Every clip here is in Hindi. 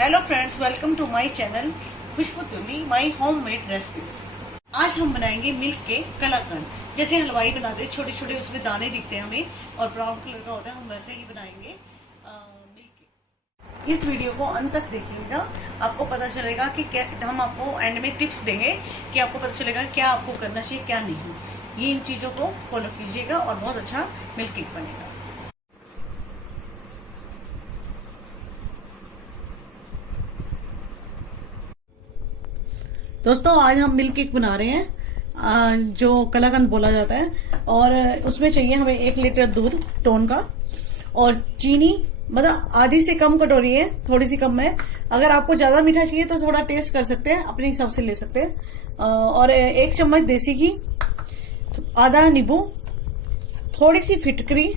Hello friends, welcome to my channel Khushboo Tuli my homemade recipes. आज हम बनाएंगे मिल्क के कलाकंद। जैसे हलवाई बनाते हैं, छोटे छोटे उसमें दाने दिखते हैं हमें और ब्राउन कलर का होता है, हम वैसे ही बनाएंगे मिल्क के। इस वीडियो को अंत तक देखिएगा, आपको पता चलेगा कि क्या हम आपको एंड में टिप्स देंगे कि आपको पता चलेगा क्या आपको करना चाहिए क्या नहीं। ये इन चीजों को फॉलो कीजिएगा और बहुत अच्छा मिल्क केक बनेगा। दोस्तों, आज हम मिल्क केक बना रहे हैं जो कलाकंद बोला जाता है। और उसमें चाहिए हमें 1 लीटर दूध टोन का और चीनी, मतलब आधी से कम कटोरी है, थोड़ी सी कम है। अगर आपको ज्यादा मीठा चाहिए तो थोड़ा टेस्ट कर सकते हैं, अपने हिसाब से ले सकते हैं। और 1 चम्मच देसी घी, आधा नींबू, थोड़ी सी फिटकरी,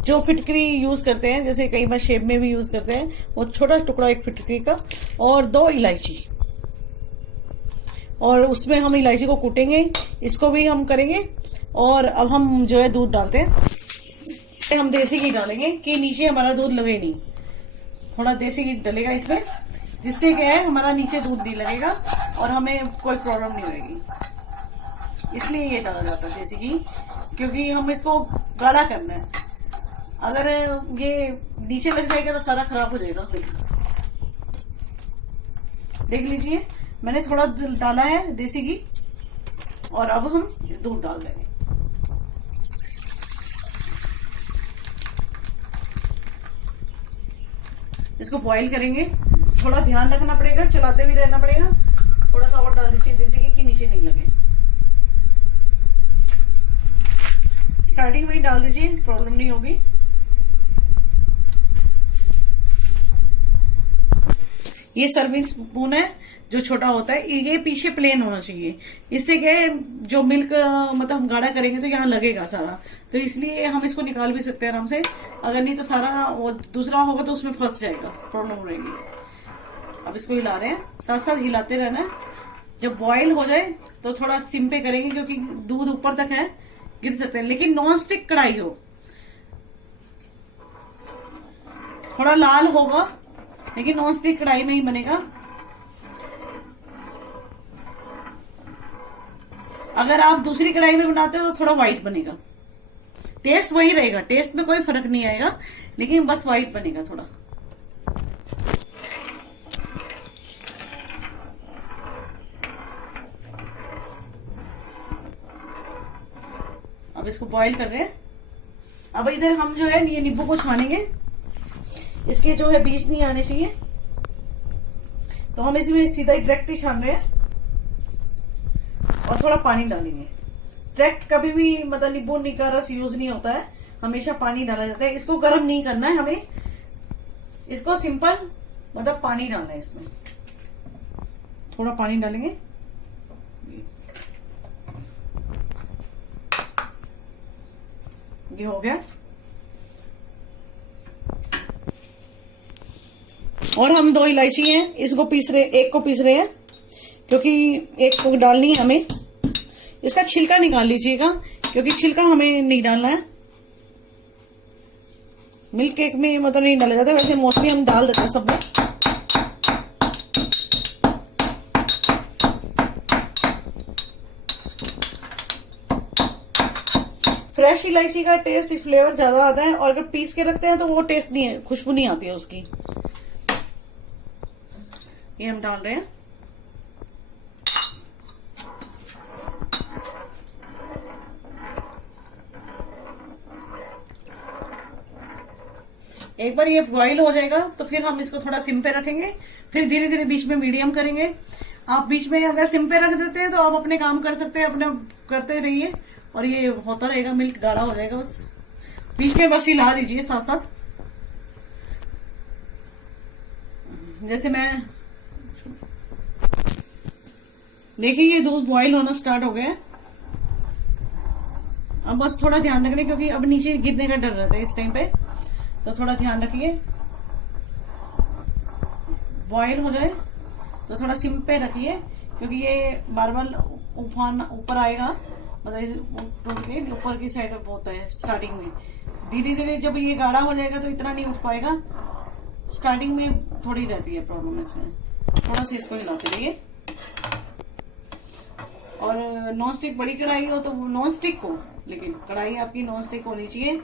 जो फिटकरी यूज करते हैं, जैसे कई बार शेप में भी यूज करते हैं, वो छोटा टुकड़ा 1 फिटकरी का, और 2 इलायची। और उसमें हम इलायची को कूटेंगे, इसको भी हम करेंगे। और अब हम जो है दूध डालते हैं। हम देसी घी डालेंगे कि नीचे हमारा दूध लगे नहीं, थोड़ा देसी घी डलेगा इसमें, जिससे क्या है हमारा नीचे दूध नहीं लगेगा और हमें कोई प्रॉब्लम नहीं होगी। इसलिए ये डाला जाता है देसी घी, क्योंकि हम इसको गाढ़ा करना है। अगर ये नीचे लग जाएगा तो सारा खराब हो जाएगा। देख लीजिए, मैंने थोड़ा डाला है देसी घी और अब हम दूध डाल देंगे। इसको बॉईल करेंगे, थोड़ा ध्यान रखना पड़ेगा, चलाते भी रहना पड़ेगा। थोड़ा सा और डाल दीजिए देसी घी कि नीचे नहीं लगे। स्टार्टिंग में ही डाल दीजिए, प्रॉब्लम नहीं होगी। ये सर्विंग स्पून है जो छोटा होता है, ये पीछे प्लेन होना चाहिए। इससे क्या है, जो मिल्क मतलब हम गाढ़ा करेंगे तो यहाँ लगेगा सारा, तो इसलिए हम इसको निकाल भी सकते हैं आराम से। अगर नहीं तो सारा वो दूसरा होगा तो उसमें फंस जाएगा, प्रॉब्लम रहेगी। अब इसको हिला रहे हैं, साथ साथ हिलाते रहना है। जब बॉयल हो जाए तो थोड़ा सिम पे करेंगे, क्योंकि दूध ऊपर तक है, गिर सकते हैं। लेकिन नॉन स्टिक कढ़ाई हो, थोड़ा लाल होगा लेकिन नॉन स्टिक कढ़ाई में ही बनेगा। अगर आप दूसरी कढ़ाई में बनाते हो तो थोड़ा व्हाइट बनेगा, टेस्ट वही रहेगा, टेस्ट में कोई फर्क नहीं आएगा, लेकिन बस व्हाइट बनेगा थोड़ा। अब इसको बॉईल कर रहे हैं। अब इधर हम जो है ये नींबू को छानेंगे, इसके जो है बीज नहीं आने चाहिए, तो हम इसमें सीधा ही डायरेक्ट ही छान रहे हैं और थोड़ा पानी डालेंगे। डायरेक्ट कभी भी मतलब नींबू का रस यूज नहीं होता है, हमेशा पानी डाला जाता है। इसको गर्म नहीं करना है हमें, इसको सिंपल मतलब पानी डालना है। इसमें थोड़ा पानी डालेंगे, ये हो गया। और हम 2 इलायची हैं, इसको पीस रहे, 1 को पीस रहे हैं, क्योंकि 1 को डालनी है हमें। इसका छिलका निकाल लीजिएगा, क्योंकि छिलका हमें नहीं डालना है। मिल्क केक में मतलब नहीं डाला जाता, वैसे मोस्टली हम डाल देते हैं सब में। फ्रेश इलायची का टेस्ट, फ्लेवर ज्यादा आता है, और अगर पीस के रखते हैं तो वो टेस्ट नहीं है, खुशबू नहीं आती है उसकी। ये हम डाल रहे हैं। एक बार ये बॉईल हो जाएगा तो फिर हम इसको थोड़ा सिम पे रखेंगे, फिर धीरे धीरे बीच में मीडियम करेंगे। आप बीच में अगर सिम पे रख देते हैं तो आप अपने काम कर सकते हैं, अपने करते रहिए और ये होता रहेगा, मिल्क गाढ़ा हो जाएगा। बस बीच में बस हिला दीजिए साथ साथ। जैसे मैं देखिए, ये दूध बॉईल होना स्टार्ट हो गया है। अब बस थोड़ा ध्यान रखना, क्योंकि अब नीचे गिरने का डर रहता है इस टाइम पे, तो थोड़ा ध्यान रखिए। बॉईल हो जाए तो थोड़ा सिम पे रखिए, क्योंकि ये बार बार उफान ऊपर आएगा, मतलब के ऊपर की साइड में होता है स्टार्टिंग में। धीरे धीरे जब ये गाढ़ा हो जाएगा तो इतना नहीं उठ पाएगा। स्टार्टिंग में थोड़ी रहती है प्रॉब्लम इसमें। थोड़ा सा इसको हिलाते रहिए। और नॉन स्टिक बड़ी कढ़ाई हो तो नॉन स्टिक हो, लेकिन कढ़ाई आपकी नॉन स्टिक होनी चाहिए।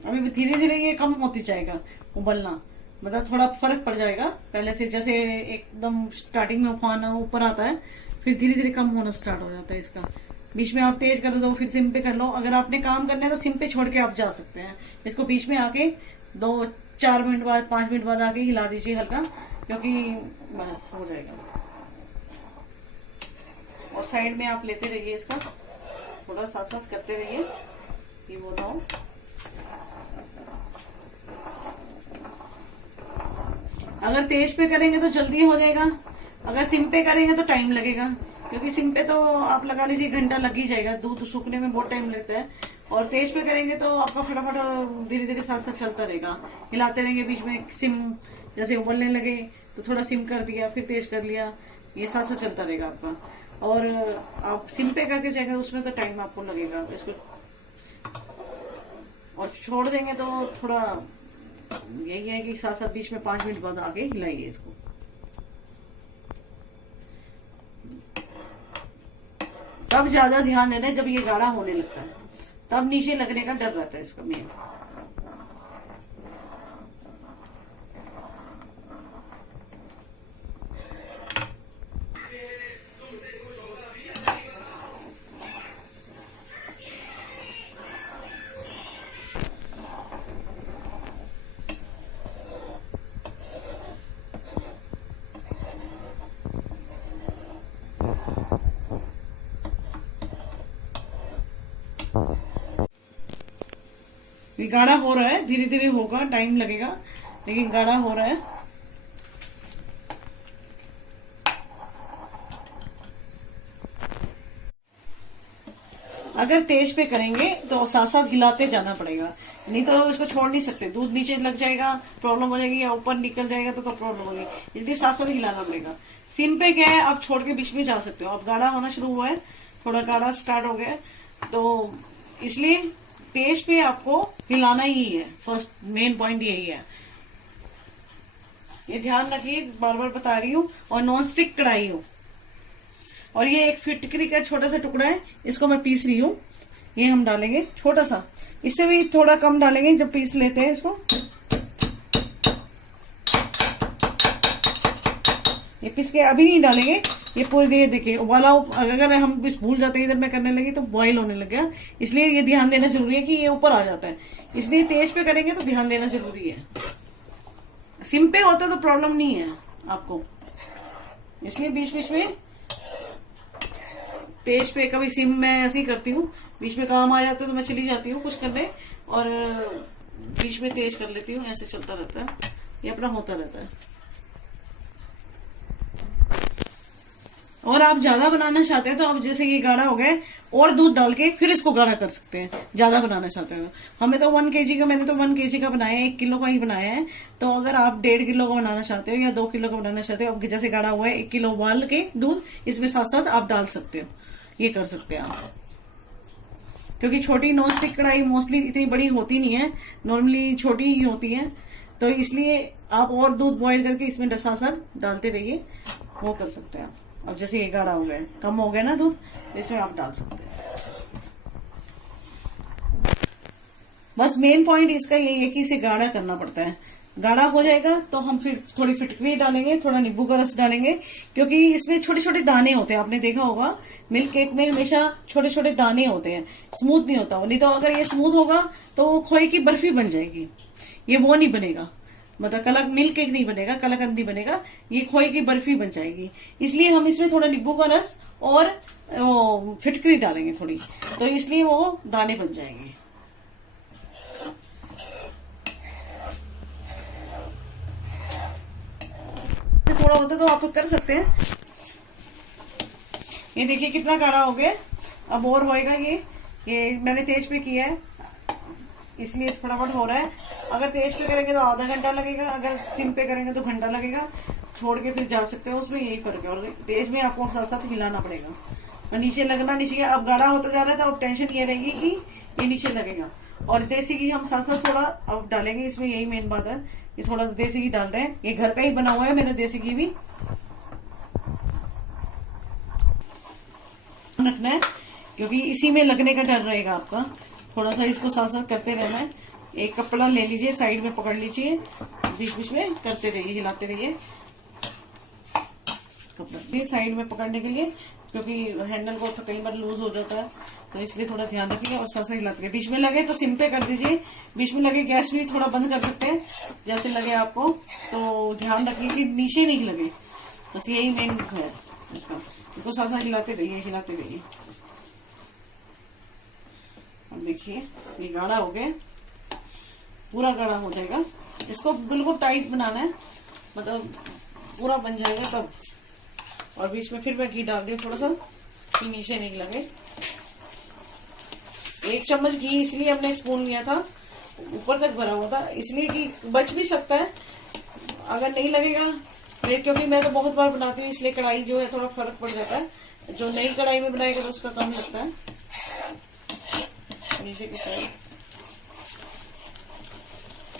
अभी धीरे धीरे ये कम होती जाएगा उबलना, मतलब थोड़ा फर्क पड़ जाएगा पहले से। जैसे एकदम स्टार्टिंग में उफान ऊपर आता है, फिर धीरे धीरे कम होना स्टार्ट हो जाता है इसका। बीच में आप तेज कर दो, फिर सिम पे कर लो। अगर आपने काम करना है तो सिम पे छोड़ के आप जा सकते हैं। इसको बीच में आके 2-4 मिनट बाद 5 मिनट बाद आके हिला दीजिए हल्का, क्योंकि बस हो जाएगा। और साइड में आप लेते रहिए इसका, थोड़ा साथ साथ करते रहिए ये वो ना हो। अगर तेज पे करेंगे तो जल्दी हो जाएगा, अगर सिम पे करेंगे तो टाइम लगेगा, क्योंकि सिम पे तो आप लगा लीजिए घंटा लग ही जाएगा, दूध सूखने में बहुत टाइम लगता है। और तेज पे करेंगे तो आपका फटाफट धीरे धीरे साथ साथ चलता रहेगा, हिलाते रहेंगे। बीच में सिम जैसे उबलने लगे तो थोड़ा सिम कर दिया, फिर तेज कर लिया, ये साथ साथ चलता रहेगा आपका। और आप सिम पे करके जाएंगे उसमें तो टाइम आपको लगेगा इसको। और छोड़ देंगे तो थोड़ा यही है कि साथ साथ बीच में 5 मिनट बाद आके हिलाइए इसको। तब ज्यादा ध्यान देना है जब ये गाढ़ा होने लगता है, तब नीचे लगने का डर रहता है इसका मेन। ये गाढ़ा हो रहा है, धीरे धीरे होगा, टाइम लगेगा, लेकिन गाढ़ा हो रहा है। अगर तेज पे करेंगे तो साथ साथ हिलाते जाना पड़ेगा, नहीं तो इसको छोड़ नहीं सकते, दूध नीचे लग जाएगा, प्रॉब्लम हो जाएगी, या ऊपर निकल जाएगा तो प्रॉब्लम होगी। इसलिए साथ साथ हिलाना पड़ेगा। सिम पे क्या है, आप छोड़ के बीच में जा सकते हो। अब गाढ़ा होना शुरू हुआ है, थोड़ा गाढ़ा स्टार्ट हो गया, तो इसलिए तेज पे आपको हिलाना ही है। फर्स्ट मेन पॉइंट यही है, ये ध्यान रखिए, बार बार बता रही हूँ। और नॉन स्टिक कढ़ाई हो। और ये एक फिटकरी का छोटा सा टुकड़ा है, इसको मैं पीस रही हूँ। ये हम डालेंगे छोटा सा, इससे भी थोड़ा कम डालेंगे जब पीस लेते हैं इसको। ये पीस के अभी नहीं डालेंगे, ये पूरी देर देखिए उबाला। अगर हम भूल जाते हैं इधर मैं करने लगी तो बॉईल होने लग गया, इसलिए ये ध्यान देना जरूरी है कि ये ऊपर आ जाता है। इसलिए तेज पे करेंगे तो ध्यान देना जरूरी है। सिम पे होता तो प्रॉब्लम नहीं है आपको, इसलिए बीच बीच में तेज पे, कभी सिम मैं ऐसे ही करती हूँ, बीच में काम आ जाता है तो मैं चली जाती हूँ कुछ करने, और बीच में तेज कर लेती हूँ, ऐसे चलता रहता है, ये अपना होता रहता है। और आप ज्यादा बनाना चाहते हैं तो अब जैसे ये गाढ़ा हो गया, और दूध डाल के फिर इसको गाढ़ा कर सकते हैं, ज्यादा बनाना चाहते हैं तो। हमें तो 1 kg का, मैंने तो 1 kg का बनाया है, 1 किलो का ही बनाया है। तो अगर आप 1.5 किलो का बनाना चाहते हो या 2 किलो का बनाना चाहते हो, अब जैसे गाढ़ा हुआ है, 1 किलो उबाल के दूध इसमें साथ साथ आप डाल सकते हो, ये कर सकते हैं आप। क्योंकि छोटी नॉन स्टिक कढ़ाई मोस्टली इतनी बड़ी होती नहीं है, नॉर्मली छोटी ही होती है, तो इसलिए आप और दूध बॉईल करके इसमें साथ साथ डालते रहिए, वो कर सकते हैं आप। अब जैसे ये गाढ़ा हो गया, कम हो गया ना दूध, तो इसमें आप डाल सकते हैं। बस मेन पॉइंट इसका यही है कि इसे गाढ़ा करना पड़ता है। गाढ़ा हो जाएगा तो हम फिर थोड़ी फिटकरी डालेंगे, थोड़ा नींबू का रस डालेंगे, क्योंकि इसमें छोटे छोटे दाने होते हैं। आपने देखा होगा मिल्क केक में हमेशा छोटे छोटे दाने होते हैं, स्मूथ नहीं होता वो। नहीं तो अगर ये स्मूथ होगा तो वो खोए की बर्फी बन जाएगी, ये वो नहीं बनेगा, मतलब मिल्क केक नहीं बनेगा, कलाकंद नहीं बनेगा, ये खोए की बर्फी बन जाएगी। इसलिए हम इसमें थोड़ा नींबू का रस और फिटकरी डालेंगे थोड़ी, तो इसलिए वो दाने बन जाएंगे। थोड़ा होता तो आप कर सकते हैं। ये देखिए कितना गाढ़ा हो गया, अब और होएगा। ये मैंने तेज पे किया है, इसलिए फटाफट हो रहा है। अगर तेज पे करेंगे तो आधा घंटा लगेगा, अगर सिम पे करेंगे तो घंटा लगेगा। छोड़ के फिर जा सकते हो, उसमें यही फर्क है। और तेज में आपको साथ साथ हिलाना पड़ेगा और नीचे लगना नहीं चाहिए। अब गाढ़ा होता जा रहा है तो अब टेंशन ये रहेगी कि ये नीचे लगेगा। और देसी घी हम साथ साथ थोड़ा अब डालेंगे इसमें, यही मेन बात है। ये थोड़ा देसी घी डाल रहे हैं, ये घर का ही बना हुआ है मेरा देसी घी भी रखना है, क्योंकि इसी में लगने का डर रहेगा आपका। थोड़ा सा इसको साथ साथ करते रहना है। एक कपड़ा ले लीजिए, साइड में पकड़ लीजिए, बीच बीच में करते रहिए, हिलाते रहिए। कपड़ा भी साइड में पकड़ने के लिए, क्योंकि हैंडल को तो कई बार लूज हो जाता है, तो इसलिए थोड़ा ध्यान रखिए। और साथ साथ हिलाते रहिए। बीच में लगे तो सिम पे कर दीजिए, बीच में लगे गैस भी थोड़ा बंद कर सकते हैं, जैसे लगे आपको। तो ध्यान रखिए कि नीचे नहीं लगे, बस यही मेन है इसका। इसको साथ साथ हिलाते रहिए, हिलाते रहिए। अब देखिए ये गाढ़ा हो गया, पूरा गाढ़ा हो जाएगा। इसको बिल्कुल टाइट बनाना है, मतलब पूरा बन जाएगा तब। और बीच में फिर मैं घी डाल रही हूँ थोड़ा सा, कि नीचे नहीं लगे। 1 चम्मच घी इसलिए हमने स्पून लिया था, ऊपर तक भरा हुआ था, इसलिए कि बच भी सकता है अगर नहीं लगेगा फिर, क्योंकि मैं तो बहुत बार बनाती हूँ, इसलिए कढ़ाई जो है थोड़ा फर्क पड़ जाता है। जो नई कढ़ाई में बनाएगा तो उसका कम लगता है। नीचे की साइड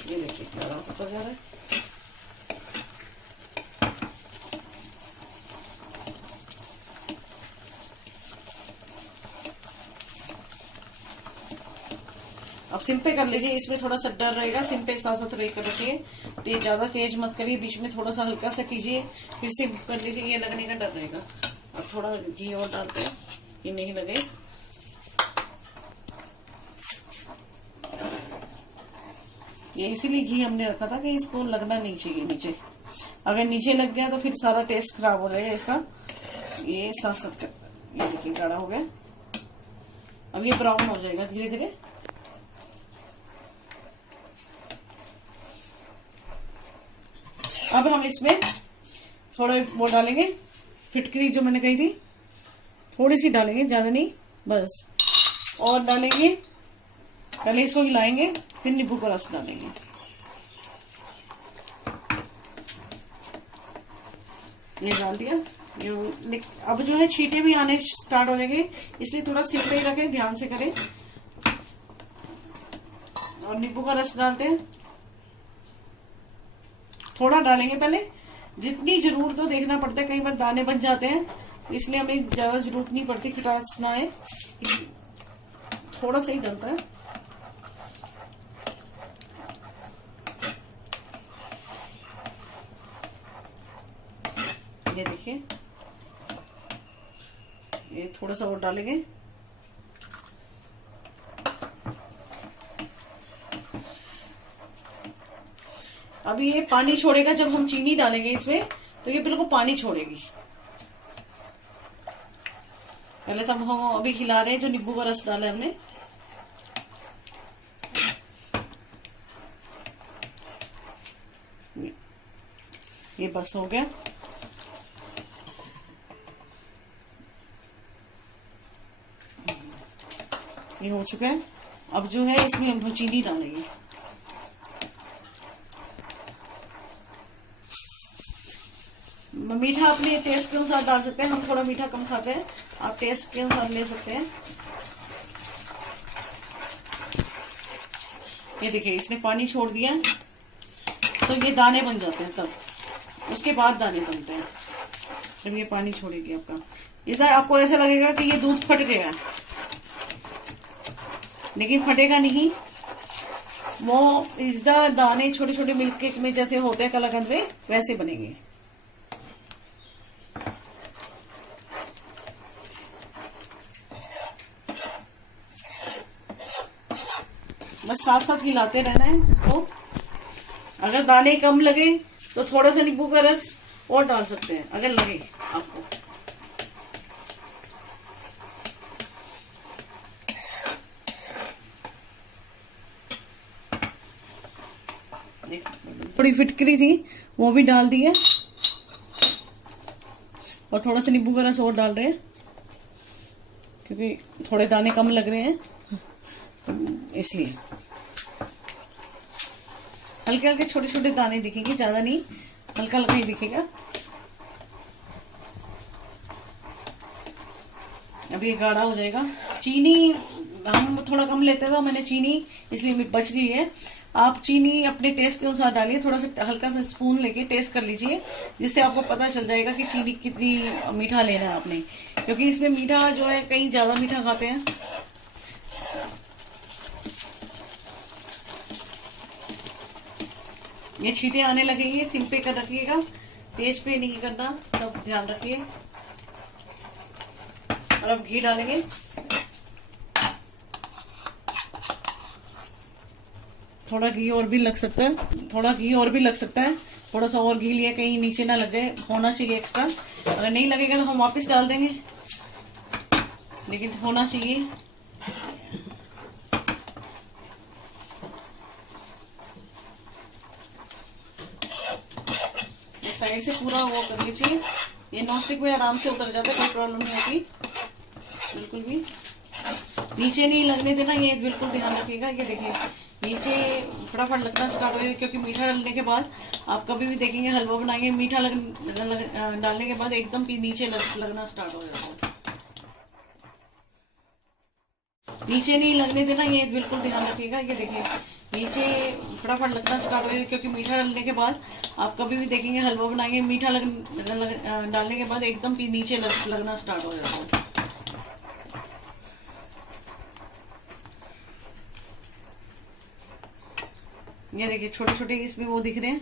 ये देखिए क्या होता जा रहा है। अब सिम पे कर लीजिए, इसमें थोड़ा सा डर रहेगा। सिम पे साथ साथ रह कर रखिए, तेज ज्यादा तेज मत करिए, बीच में थोड़ा सा हल्का सा कीजिए, फिर सिम कर लीजिए, ये लगने का डर रहेगा। अब थोड़ा घी और डालते हैं कि नहीं लगे। ये इसीलिए घी हमने रखा था कि इसको लगना नहीं चाहिए नीचे। अगर नीचे लग गया तो फिर सारा टेस्ट खराब हो जाएगा इसका। ये साथ साथ करते हैं, ये देखिए गाढ़ा हो गया। अब ये ब्राउन हो जाएगा धीरे धीरे। अब हम इसमें थोड़े वो डालेंगे, फिटकरी जो मैंने कही थी, थोड़ी सी डालेंगे, ज्यादा नहीं, बस। और डालेंगे, पहले इसको हिलाएंगे, फिर नींबू का रस डालेंगे। ये डाल दिया। ये अब जो है छींटे भी आने स्टार्ट हो जाएंगे, इसलिए थोड़ा सिम पे ही रखें, ध्यान से करें। और नींबू का रस डालते हैं, थोड़ा डालेंगे पहले, जितनी जरूरत हो। देखना पड़ता है, कई बार दाने बन जाते हैं, इसलिए हमें ज्यादा जरूरत नहीं पड़ती, खटास ना आए, थोड़ा सा ही डलता है। ये देखिए, ये थोड़ा सा और डालेंगे। अभी ये पानी छोड़ेगा, जब हम चीनी डालेंगे इसमें तो ये बिल्कुल पानी छोड़ेगी। पहले तो हम अभी हिला रहे हैं, जो नींबू का रस डाला है हमने। ये बस हो गया। ये हो चुका है। अब जो है इसमें हम चीनी डालेंगे। मीठा अपने टेस्ट के अनुसार डाल सकते हैं, हम थोड़ा मीठा कम खाते हैं, आप टेस्ट के अनुसार ले सकते हैं। ये देखिए इसने पानी छोड़ दिया, तो ये दाने बन जाते हैं, तब उसके बाद दाने बनते हैं जब ये पानी छोड़ेगी आपका। इधर आपको ऐसा लगेगा कि ये दूध फट गया, लेकिन फटेगा नहीं। वो इधर दाने छोटे छोटे मिल्क केक में जैसे होते हैं कलाकंद में, वैसे बनेंगे। बस साथ साथ हिलाते रहना है इसको। अगर दाने कम लगे तो थोड़ा सा नींबू का रस और डाल सकते हैं, अगर लगे आपको। थोड़ी फिटकरी थी वो भी डाल दी है, और थोड़ा सा नींबू का रस और डाल रहे हैं, क्योंकि थोड़े दाने कम लग रहे हैं इसलिए। हल्के हल्के छोटे छोटे दाने दिखेंगे, ज्यादा नहीं, हल्का हल्का ही दिखेगा। अब ये गाढ़ा हो जाएगा। चीनी हम थोड़ा कम लेते हैं तो मैंने चीनी इसलिए बच गई है। आप चीनी अपने टेस्ट के अनुसार डालिए, थोड़ा सा हल्का सा स्पून लेके टेस्ट कर लीजिए, जिससे आपको पता चल जाएगा कि चीनी कितनी मीठा लेना है आपने, क्योंकि इसमें मीठा जो है कहीं ज्यादा मीठा खाते हैं। ये छींटे आने लगेंगे, सिम पे कर रखिएगा, तेज पे नहीं करना, तब ध्यान रखिए। और अब घी डालेंगे। थोड़ा घी और भी लग सकता है, थोड़ा घी और भी लग सकता है, थोड़ा सा और घी लिया, कहीं नीचे ना लग जाए, होना चाहिए एक्स्ट्रा। अगर नहीं लगेगा तो हम वापस डाल देंगे, लेकिन होना चाहिए। साइड से पूरा वो कर लीजिए। ये नॉनस्टिक में आराम से उतर जाता है, कोई प्रॉब्लम नहीं होती बिल्कुल भी। नीचे नहीं लगने देना, ये बिल्कुल ध्यान रखिएगा। ये देखिए नीचे फटाफट लगना स्टार्ट हो जाएगा, क्योंकि मीठा डालने के बाद आप कभी भी देखेंगे हलवा बनाएंगे, मीठा डालने के बाद एकदम नीचे लगना स्टार्ट हो जाता है। नीचे नहीं लगने देना, ये बिल्कुल ध्यान रखिएगा। ये देखिए नीचे फटाफट लगना स्टार्ट हो जाएगा, क्योंकि मीठा डालने के बाद आप कभी भी देखेंगे हलवा बनाएंगे, मीठा डालने के बाद एकदम नीचे लगना स्टार्ट हो जाता है। ये देखिए छोटे छोटे इसमें वो दिख रहे हैं।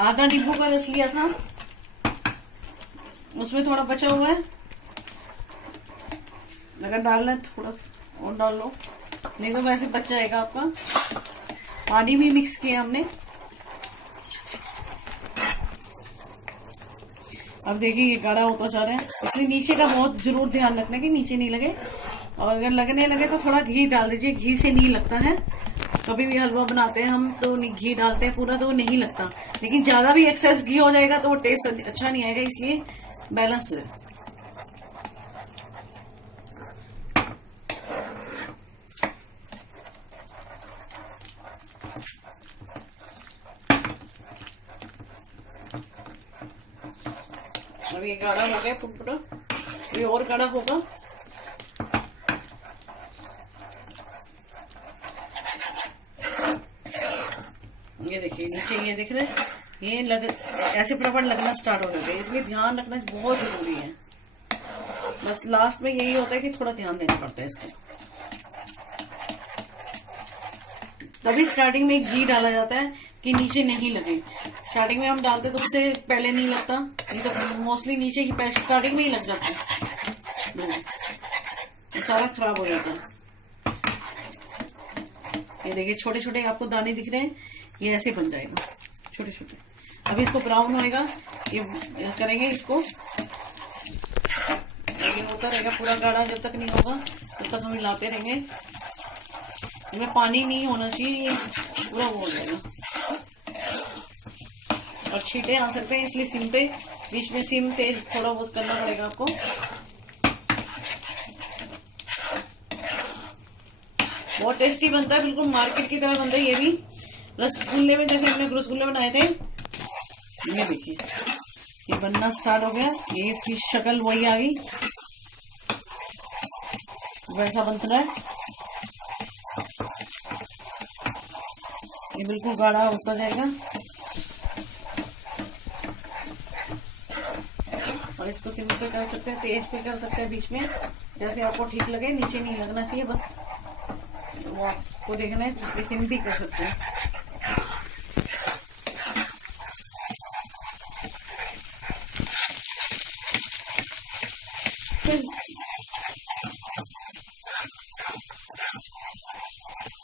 आधा नींबू का रस लिया था, उसमें थोड़ा बचा हुआ है, अगर डालना है थोड़ा और डाल लो, नहीं तो वैसे बच जाएगा आपका। पानी भी मिक्स किया हमने। अब देखिए ये गाढ़ा होता जा रहा है, इसलिए नीचे का बहुत जरूर ध्यान रखना कि नीचे नहीं लगे। और अगर लगने लगे तो थोड़ा घी डाल दीजिए, घी से नहीं लगता है। कभी भी हलवा बनाते हैं हम तो घी डालते हैं पूरा, तो नहीं लगता, लेकिन ज्यादा भी एक्सेस घी हो जाएगा तो वो टेस्ट अच्छा नहीं आएगा, इसलिए बैलेंस है। अब ये गाढ़ा हो गया पूरा, ये और गाढ़ा होगा। ये देखिए नीचे ये दिख रहा है, ये ऐसे फटाफट लगना स्टार्ट हो जाता है, इसलिए ध्यान रखना बहुत जरूरी है। बस लास्ट में यही होता है कि थोड़ा ध्यान देना पड़ता है इसका। तभी स्टार्टिंग में घी डाला जाता है कि नीचे नहीं लगे। स्टार्टिंग में हम डालते तो उससे पहले नहीं लगता, नहीं तो मोस्टली नीचे ही स्टार्टिंग में ही लग जाता है, ये सारा खराब हो जाता है। ये देखिए छोटे छोटे आपको दाने दिख रहे हैं, ये ऐसे बन जाएगा छोटे छोटे। अभी इसको ब्राउन होएगा, ये करेंगे इसको, ये होता रहेगा पूरा गाढ़ा, जब तक नहीं होगा तब तक हम हिलाते रहेंगे। इसमें पानी नहीं होना चाहिए, ये पूरा वो हो जाएगा। और छींटे आ सकते हैं, इसलिए सिम पे, बीच में सिम तेज थोड़ा बहुत करना पड़ेगा आपको। बहुत टेस्टी बनता है, बिल्कुल मार्केट की तरह बनता है। ये भी रसगुल्ले में जैसे हमने रसगुल्ले बनाए थे, ये देखिए ये बनना स्टार्ट हो गया। ये इसकी शक्ल वही आ गई, वैसा बन रहा है। ये बिल्कुल गाढ़ा होता जाएगा और इसको सिम पे कर सकते हैं, तेज पे कर सकते हैं, बीच में जैसे आपको ठीक लगे। नीचे नहीं लगना चाहिए, बस वो आपको देखना है, इसलिए सिम भी कर सकते हैं।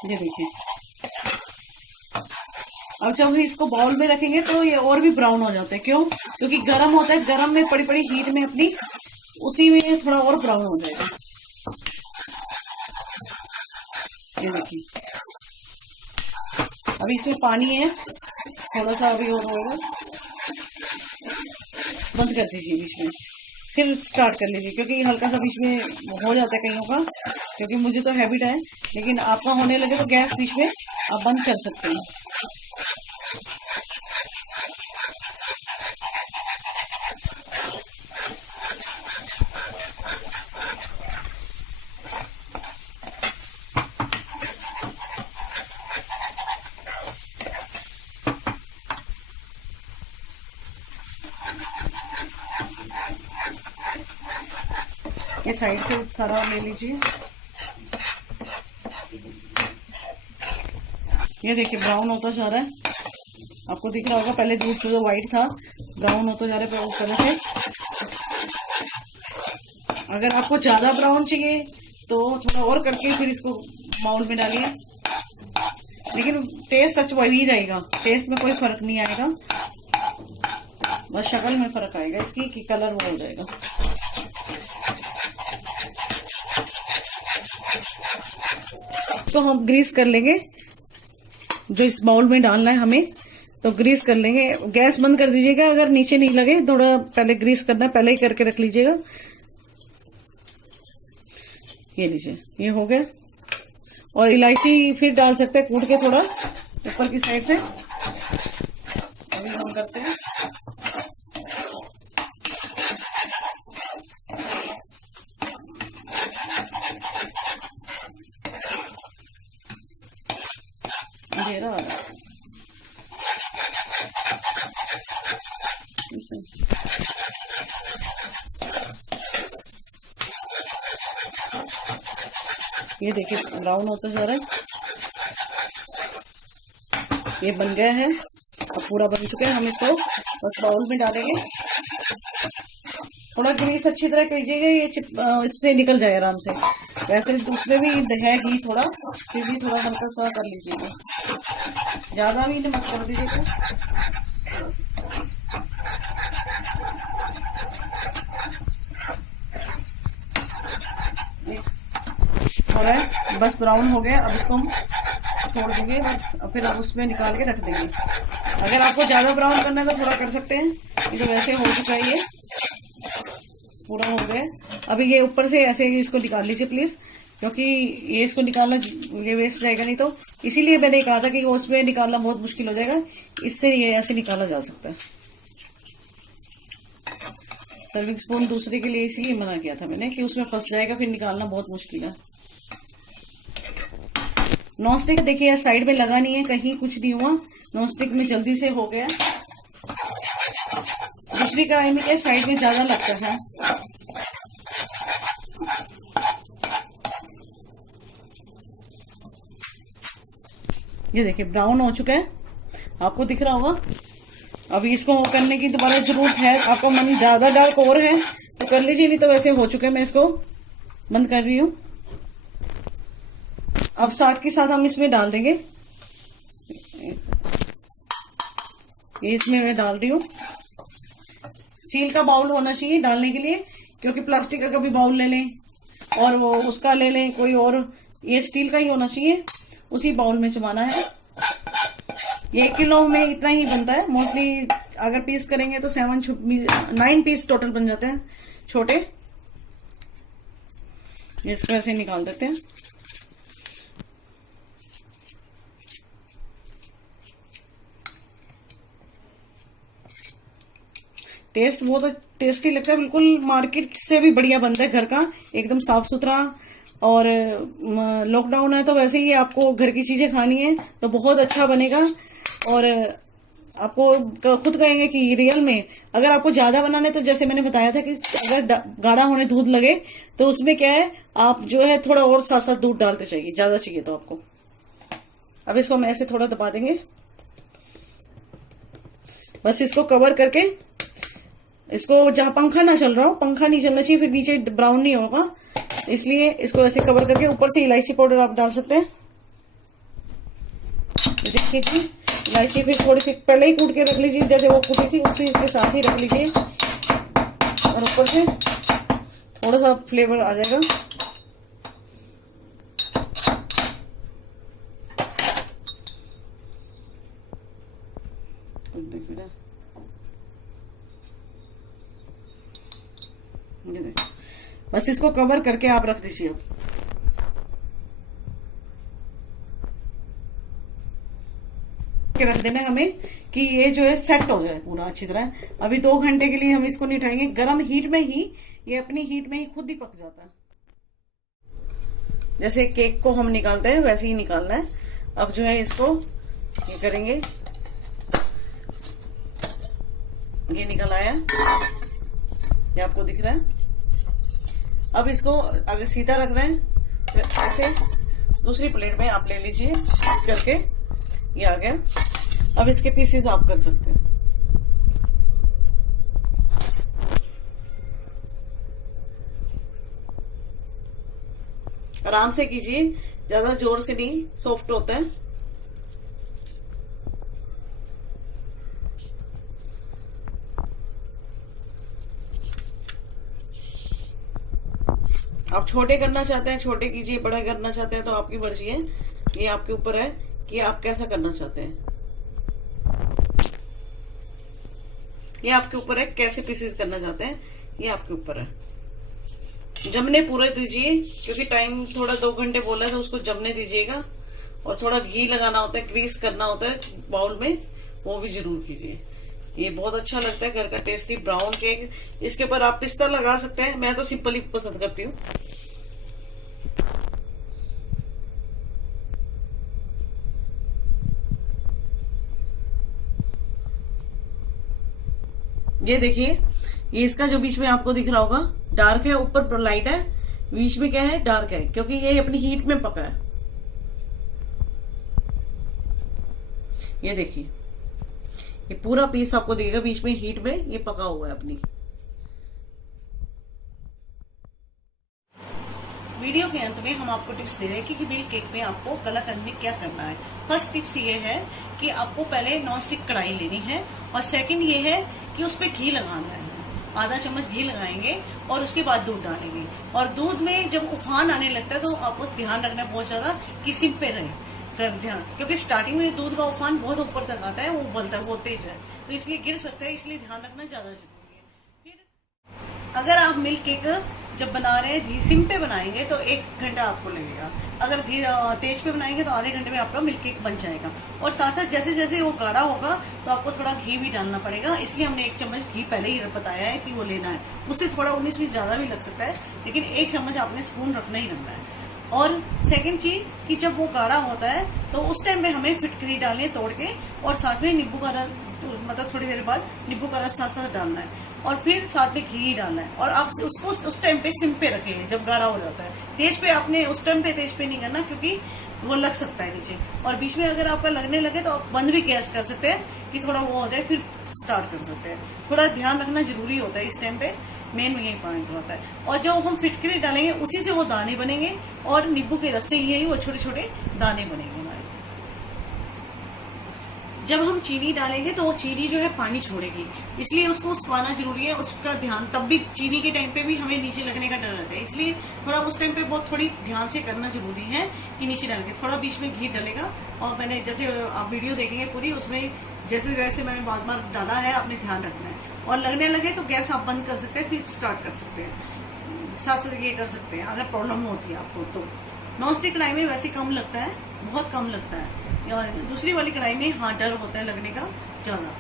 ये देखिए अब जब इसको बाउल में रखेंगे तो ये और भी ब्राउन हो जाता है। क्यों? क्योंकि गर्म होता है, गर्म में पड़ी पड़ी हीट में अपनी, उसी में थोड़ा और ब्राउन हो जाएगा। ये देखिए अभी इसमें पानी है, थोड़ा सा अभी और होगा, बंद कर दीजिए बीच में, फिर स्टार्ट कर लीजिए, क्योंकि हल्का सा बीच में हो जाता है कईयों का, क्योंकि मुझे तो हैबिट है, लेकिन आपका होने लगे तो गैस बीच में आप बंद कर सकते हैं। ये साइड से सारा ले लीजिए। ये देखिए ब्राउन होता जा रहा है, आपको दिख रहा होगा, पहले दूध जो व्हाइट था ब्राउन होता जा रहा है ऊपर से। अगर आपको ज्यादा ब्राउन चाहिए तो थोड़ा और करके फिर इसको बाउल में डालिए, लेकिन टेस्ट अच्छा वही रहेगा, टेस्ट में कोई फर्क नहीं आएगा, बस शक्ल में फर्क आएगा इसकी कि कलर वो हो जाएगा। तो हम ग्रीस कर लेंगे, जो इस बाउल में डालना है हमें, तो ग्रीस कर लेंगे। गैस बंद कर दीजिएगा, अगर नीचे नहीं लगे थोड़ा पहले ग्रीस करना है, पहले ही करके रख लीजिएगा। ये लीजिए, ये हो गया। और इलायची फिर डाल सकते हैं कूट के थोड़ा ऊपर की साइड से। अभी हम करते हैं, घेरा ये देखिए ब्राउन होता जा रहा है, ये बन गया है, अब पूरा बन चुका है। हम इसको बस बाउल में डालेंगे, थोड़ा ग्रीस अच्छी तरह कीजिएगा, ये इससे निकल जाए आराम से। वैसे दूसरे भी है घी थोड़ा, फिर भी थोड़ा हल्का सा कर लीजिएगा, ज्यादा भी मत कर दीजिएगा। हो रहा है, बस ब्राउन हो गया, अब इसको हम छोड़ देंगे बस, फिर अब उसमें निकाल के रख देंगे। अगर आपको ज्यादा ब्राउन करना है तो थोड़ा कर सकते हैं, ये तो वैसे हो चुका है, ये पूरा हो गया। अभी ये ऊपर से ऐसे इसको निकाल लीजिए प्लीज, क्योंकि ये इसको निकालना ये वेस्ट जाएगा नहीं, तो इसीलिए मैंने कहा था कि उसमें निकालना बहुत मुश्किल हो जाएगा, इससे ये ऐसे निकाला जा सकता है। सर्विंग स्पून दूसरे के लिए इसीलिए मना किया था मैंने कि उसमें फंस जाएगा, फिर निकालना बहुत मुश्किल है। नॉन स्टिक देखिए साइड में लगा नहीं है, कहीं कुछ नहीं हुआ, नॉन स्टिक में जल्दी से हो गया। दूसरी कढ़ाई में क्या साइड में ज्यादा लगता है। ये देखिए ब्राउन हो चुका है, आपको दिख रहा होगा। अभी इसको करने की दोबारा जरूरत है, आपका मन ज्यादा डार्क और है तो कर लीजिए, नहीं तो वैसे हो चुका है। मैं इसको बंद कर रही हूँ। अब साथ के साथ हम इसमें डाल देंगे, ये इसमें मैं डाल रही हूँ। स्टील का बाउल होना चाहिए डालने के लिए, क्योंकि प्लास्टिक का कभी बाउल ले लें और वो उसका ले लें कोई और, ये स्टील का ही होना चाहिए, उसी बाउल में जमाना है। ये 1 किलो में इतना ही बनता है मोस्टली, अगर पीस करेंगे तो 9 पीस टोटल बन जाते हैं छोटे। इसको ऐसे निकाल देते हैं। टेस्ट बहुत टेस्टी लगता है, बिल्कुल मार्केट से भी बढ़िया बनता है, घर का एकदम साफ सुथरा। और लॉकडाउन है तो वैसे ही आपको घर की चीजें खानी है तो बहुत अच्छा बनेगा। और आपको खुद कहेंगे कि रियल में अगर आपको ज्यादा बनाना है तो जैसे मैंने बताया था कि अगर गाढ़ा होने दूध लगे तो उसमें क्या है, आप जो है थोड़ा और साथ साथ दूध डालते चाहिए, ज्यादा चाहिए तो आपको। अब इसको हम ऐसे थोड़ा दबा देंगे, बस इसको कवर करके, इसको जहां पंखा ना चल रहा हो, पंखा नहीं चलना चाहिए, फिर नीचे ब्राउन नहीं होगा, इसलिए इसको ऐसे कवर करके ऊपर से इलायची पाउडर आप डाल सकते हैं। देखिए जी, इलायची फिर थोड़ी सी पहले ही कूट के रख लीजिए, जैसे वो कूटी थी उसी के साथ ही रख लीजिए, और ऊपर से थोड़ा सा फ्लेवर आ जाएगा। ये देखो, बस इसको कवर करके आप रख दीजिए। अब रख देना हमें कि ये जो है सेट हो जाए पूरा अच्छी तरह। अभी 2 घंटे के लिए हम इसको नहीं उठाएंगे, गर्म हीट में ही ये अपनी हीट में ही खुद ही पक जाता है। जैसे केक को हम निकालते हैं वैसे ही निकालना है। अब जो है इसको ये करेंगे, ये निकल आया, ये आपको दिख रहा है। अब इसको अगर सीधा रख रहे हैं तो ऐसे दूसरी प्लेट में आप ले लीजिए करके, ये आ गया। अब इसके पीसेस आप कर सकते हैं। आराम से कीजिए, ज्यादा जोर से नहीं, सॉफ्ट होता है। आप छोटे करना चाहते हैं छोटे कीजिए, बड़े करना चाहते हैं तो आपकी मर्जी है। ये आपके ऊपर है कि आप कैसा करना चाहते हैं। ये आपके ऊपर है कैसे पीसेस करना चाहते हैं, ये आपके ऊपर है। जमने पूरे दीजिए, क्योंकि टाइम थोड़ा 2 घंटे बोला है तो उसको जमने दीजिएगा। और थोड़ा घी लगाना होता है, ग्रीस करना होता है बाउल में, वो भी जरूर कीजिए। ये बहुत अच्छा लगता है, घर का टेस्टी ब्राउन केक। इसके ऊपर आप पिस्ता लगा सकते हैं, मैं तो सिंपल ही पसंद करती हूँ। ये देखिए, ये इसका जो बीच में आपको दिख रहा होगा डार्क है, ऊपर लाइट है, बीच में क्या है डार्क है, क्योंकि ये अपनी हीट में पका है। ये देखिए, ये पूरा पीस आपको दिखेगा बीच में हीट में ये पका हुआ है अपनी। वीडियो के अंत में हम आपको टिप्स दे रहे हैं कि मिल्क केक में आपको कलाकंद में क्या करना है। फर्स्ट टिप्स ये है कि आपको पहले नॉन स्टिक कढ़ाई लेनी है, और सेकंड ये है कि उस पर घी लगाना है। आधा चम्मच घी लगाएंगे और उसके बाद दूध डालेंगे। और दूध में जब उफान आने लगता है तो आपको ध्यान रखना बहुत ज्यादा कि सिम पे रहे कर ध्यान, क्योंकि स्टार्टिंग में दूध का उफान बहुत ऊपर तक आता है, वो उबलता है, वो तेज है, तो इसलिए गिर सकता है, इसलिए ध्यान रखना ज्यादा जरूरी है। फिर अगर आप मिल्क केक जब बना रहे हैं सिम पे बनाएंगे तो 1 घंटा आपको लगेगा। अगर तेज पे बनाएंगे तो आधे घंटे में आपका मिल्क केक बन जाएगा। और साथ साथ जैसे जैसे वो गाढ़ा होगा तो आपको थोड़ा घी भी डालना पड़ेगा, इसलिए हमने 1 चम्मच घी पहले ही बताया है कि वो लेना है। उससे थोड़ा 19-20 ज्यादा भी लग सकता है, लेकिन 1 चम्मच आपने स्पून रखना ही रखना है। और सेकंड चीज कि जब वो गाढ़ा होता है तो उस टाइम में हमें फिटकरी डालनी है तोड़ के, और साथ में नींबू का रस, मतलब थोड़ी देर बाद नींबू का रस साथ साथ डालना है, और फिर साथ में घी डालना है। और आप उसको उस टाइम पे सिम पे रखें जब गाढ़ा हो जाता है। तेज पे आपने उस टाइम पे तेज पे नहीं करना, क्योंकि वो लग सकता है नीचे। और बीच में अगर आपका लगने लगे तो आप बंद भी गैस कर सकते हैं कि थोड़ा वो हो जाए, फिर स्टार्ट कर सकते हैं। थोड़ा ध्यान रखना जरूरी होता है इस टाइम पे, मेन यही पॉइंट होता है। और जो हम फिटकरी डालेंगे उसी से वो दाने बनेंगे, और नींबू के रस से यही वो छोटे छोटे दाने बनेंगे हमारे। जब हम चीनी डालेंगे तो वो चीनी जो है पानी छोड़ेगी, इसलिए उसको सुखाना जरूरी है। उसका ध्यान तब भी चीनी के टाइम पे भी हमें नीचे लगने का डर रहता है, इसलिए थोड़ा उस टाइम पे बहुत थोड़ी ध्यान से करना जरूरी है कि नीचे डाल के थोड़ा बीच में घी डलेगा। और मैंने जैसे आप वीडियो देखेंगे पूरी, उसमें जैसे जैसे मैंने बार डाला है आपने ध्यान रखना है। और लगने लगे तो गैस आप बंद कर सकते हैं, फिर स्टार्ट कर सकते हैं, साथ साथ ये कर सकते हैं अगर प्रॉब्लम होती है आपको तो। नॉन स्टिक कढ़ाई में वैसे कम लगता है, बहुत कम लगता है, और दूसरी वाली कढ़ाई में हाँ डर होता है लगने का ज्यादा।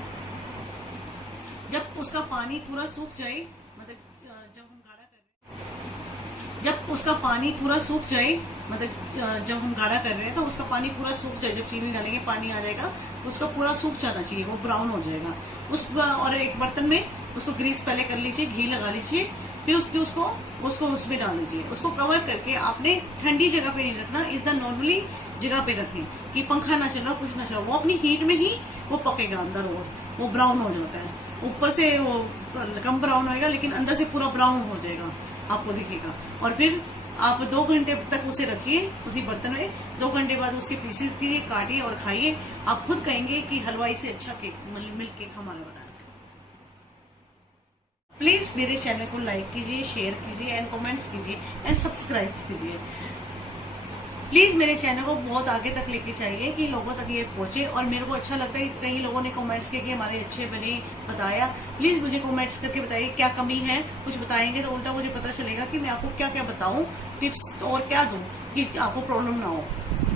जब उसका पानी पूरा सूख जाए, मतलब जब हम गाढ़ा कर रहे हैं, जब उसका पानी पूरा सूख जाए, मतलब जब हम गाढ़ा कर रहे हैं तो उसका पानी पूरा सूख जाए, जब चीनी डालेंगे पानी आ जाएगा, उसका पूरा सूख जाना चाहिए, वो ब्राउन हो जाएगा। और एक बर्तन में उसको ग्रीस पहले कर लीजिए, घी लगा लीजिए, फिर उसको उसमें डाल दीजिए। उसको कवर करके आपने ठंडी जगह पे नहीं रखना, इस द नॉर्मली जगह पे रखें कि पंखा ना चला, कुछ ना चला, वो अपनी हीट में ही वो पकेगा अंदर, वो ब्राउन हो जाता है। ऊपर से वो कम ब्राउन होएगा, लेकिन अंदर से पूरा ब्राउन हो जाएगा, आपको दिखेगा। और फिर आप 2 घंटे तक उसे रखिए उसी बर्तन में। 2 घंटे बाद उसके पीसेस कीजिए, काटिए और खाइए। आप खुद कहेंगे कि हलवाई से अच्छा केक, मिल्क केक हमारा बना। प्लीज मेरे चैनल को लाइक कीजिए, शेयर कीजिए एंड कमेंट्स कीजिए एंड सब्सक्राइब कीजिए। प्लीज मेरे चैनल को बहुत आगे तक लेके चाहिए कि लोगों तक ये पहुंचे। और मेरे को अच्छा लगता है कि कई लोगों ने कमेंट्स किए कि हमारे अच्छे बने, बताया। प्लीज मुझे कमेंट्स करके बताइए क्या कमी है, कुछ बताएंगे तो उल्टा मुझे पता चलेगा कि मैं आपको क्या क्या बताऊं, टिप्स और क्या दूं कि आपको प्रॉब्लम ना हो,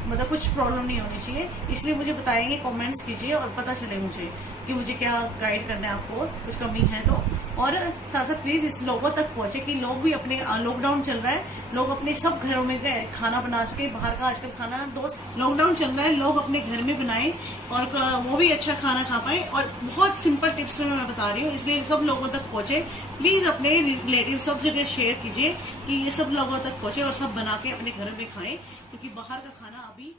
मतलब कुछ प्रॉब्लम नहीं होनी चाहिए। इसलिए मुझे बताएंगे, कमेंट्स कीजिए और पता चले मुझे कि मुझे क्या गाइड करना है आपको, कुछ कमी है तो। और साथ साथ प्लीज इस लोगों तक पहुंचे कि लोग भी अपने, लॉकडाउन चल रहा है, लोग अपने सब घरों में खाना बना सके। बाहर का आजकल खाना दोस्त, लॉकडाउन चल रहा है, लोग अपने घर में बनाएं और वो भी अच्छा खाना खा पाए। और बहुत सिंपल टिप्स में मैं बता रही हूँ, इसलिए सब लोगों तक पहुंचे। प्लीज अपने रिलेटिव सब जगह शेयर कीजिए कि ये सब लोगों तक पहुंचे और सब बना के अपने घर में खाएं, क्योंकि बाहर का खाना अभी